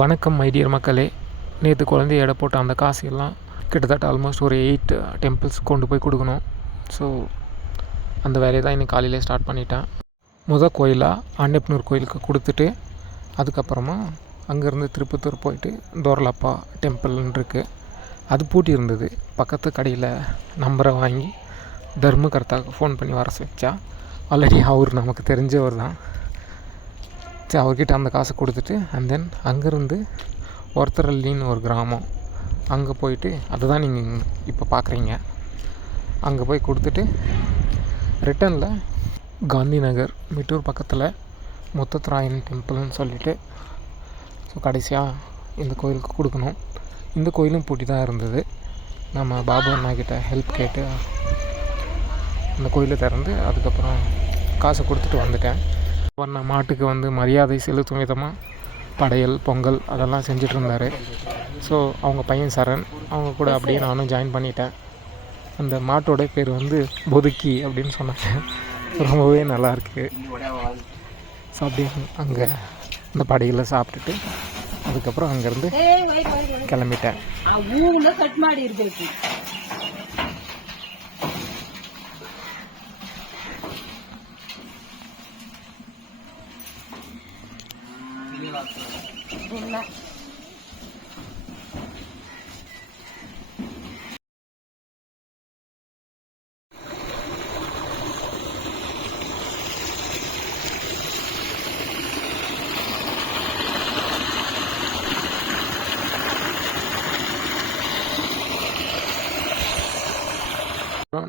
வணக்கம் my dear மக்களே. நேற்று குழந்தைய எடை போட்ட அந்த காசு எல்லாம் கிட்டத்தட்ட ஆல்மோஸ்ட் ஒரு 8 டெம்பிள்ஸ் கொண்டு போய் கொடுக்கணும். ஸோ அந்த வேலையை தான் இன்றைக்கி காலையிலே ஸ்டார்ட் பண்ணிட்டேன். கோயிலாக அன்னப்பனூர் கோயிலுக்கு கொடுத்துட்டு அதுக்கப்புறமா அங்கேருந்து திருப்பத்தூர் போயிட்டு தோரலப்பா டெம்பிள்னு இருக்குது, அது பூட்டி இருந்தது. பக்கத்து கடையில் நம்பரை வாங்கி தர்மகர்த்தாவுக்கு ஃபோன் பண்ணி வர வச்சா. ஆல்ரெடி அவர் நமக்கு தெரிஞ்சவர் தான். சரி, அவர்கிட்ட அந்த காசை கொடுத்துட்டு அண்ட் தென் அங்கேருந்து ஒருத்தரல்லின்னு ஒரு கிராமம், அங்கே போயிட்டு அதை தான் நீங்கள் இப்போ பார்க்குறீங்க. அங்கே போய் கொடுத்துட்டு ரிட்டனில் காந்தி நகர் மிட்டூர் பக்கத்தில் முத்தத்ராயன் டெம்பிள்னு சொல்லிவிட்டு ஸோ கடைசியாக இந்த கோயிலுக்கு கொடுக்கணும். இந்த கோயிலும் பூட்டி தான் இருந்தது. நம்ம பாபு அண்ணா கிட்ட ஹெல்ப் கேட்டு அந்த கோயிலை திறந்து அதுக்கப்புறம் காசை கொடுத்துட்டு வந்துட்டேன். வண்ண மாட்டுக்கு மரியாதை செலுத்தும் விதமாக படையல் பொங்கல் அதெல்லாம் செஞ்சிட்ருந்தார். ஸோ அவங்க பையன் சரண், அவங்க கூட அப்படியே நானும் ஜாயின் பண்ணிட்டேன். அந்த மாட்டோட பேர் பொதுக்கி அப்படின்னு சொன்னாங்க. ரொம்பவே நல்லாயிருக்கு. ஸோ அப்படியே அங்கே அந்த படையில் சாப்பிட்டுட்டு அதுக்கப்புறம் அங்கேருந்து கிளம்பிட்டேன்.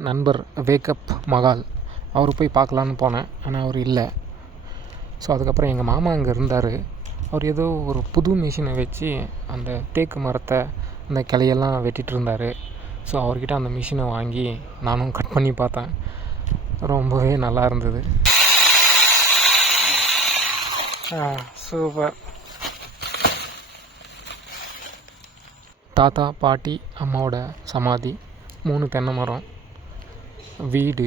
நண்பர் வேக்கப் மகால், அவர் போய் பார்க்கலான்னு போனேன், ஆனால் அவர் இல்லை. ஸோ அதுக்கப்புறம் எங்கள் மாமா அங்கே இருந்தார். அவர் ஏதோ ஒரு புது மிஷினை வச்சு அந்த தேக்கு மரத்தை அந்த கிளையெல்லாம் வெட்டிகிட்டு இருந்தார். ஸோ அவர்கிட்ட அந்த மிஷினை வாங்கி நானும் கட் பண்ணி பார்த்தேன். ரொம்பவே நல்லா இருந்தது. சூப்பர். தாத்தா பாட்டி அம்மாவோட சமாதி, 3 தென்னை மரம், வீடு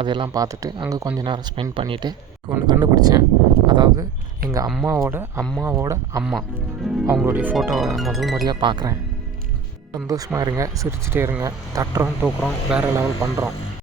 அதெல்லாம் பார்த்துட்டு அங்கே கொஞ்ச நேரம் ஸ்பெண்ட் பண்ணிவிட்டு ஒன்று கண்டுபிடிச்சேன். அதாவது எங்கள் அம்மாவோட அம்மா அவங்களுடைய ஃபோட்டோவை முதல் முறையாக பார்க்குறேன். சந்தோஷமாக இருங்க, சிரிச்சிட்டே இருங்க, தட்டுறோம் தூக்குறோம், வேறு லெவல் பண்ணுறோம்.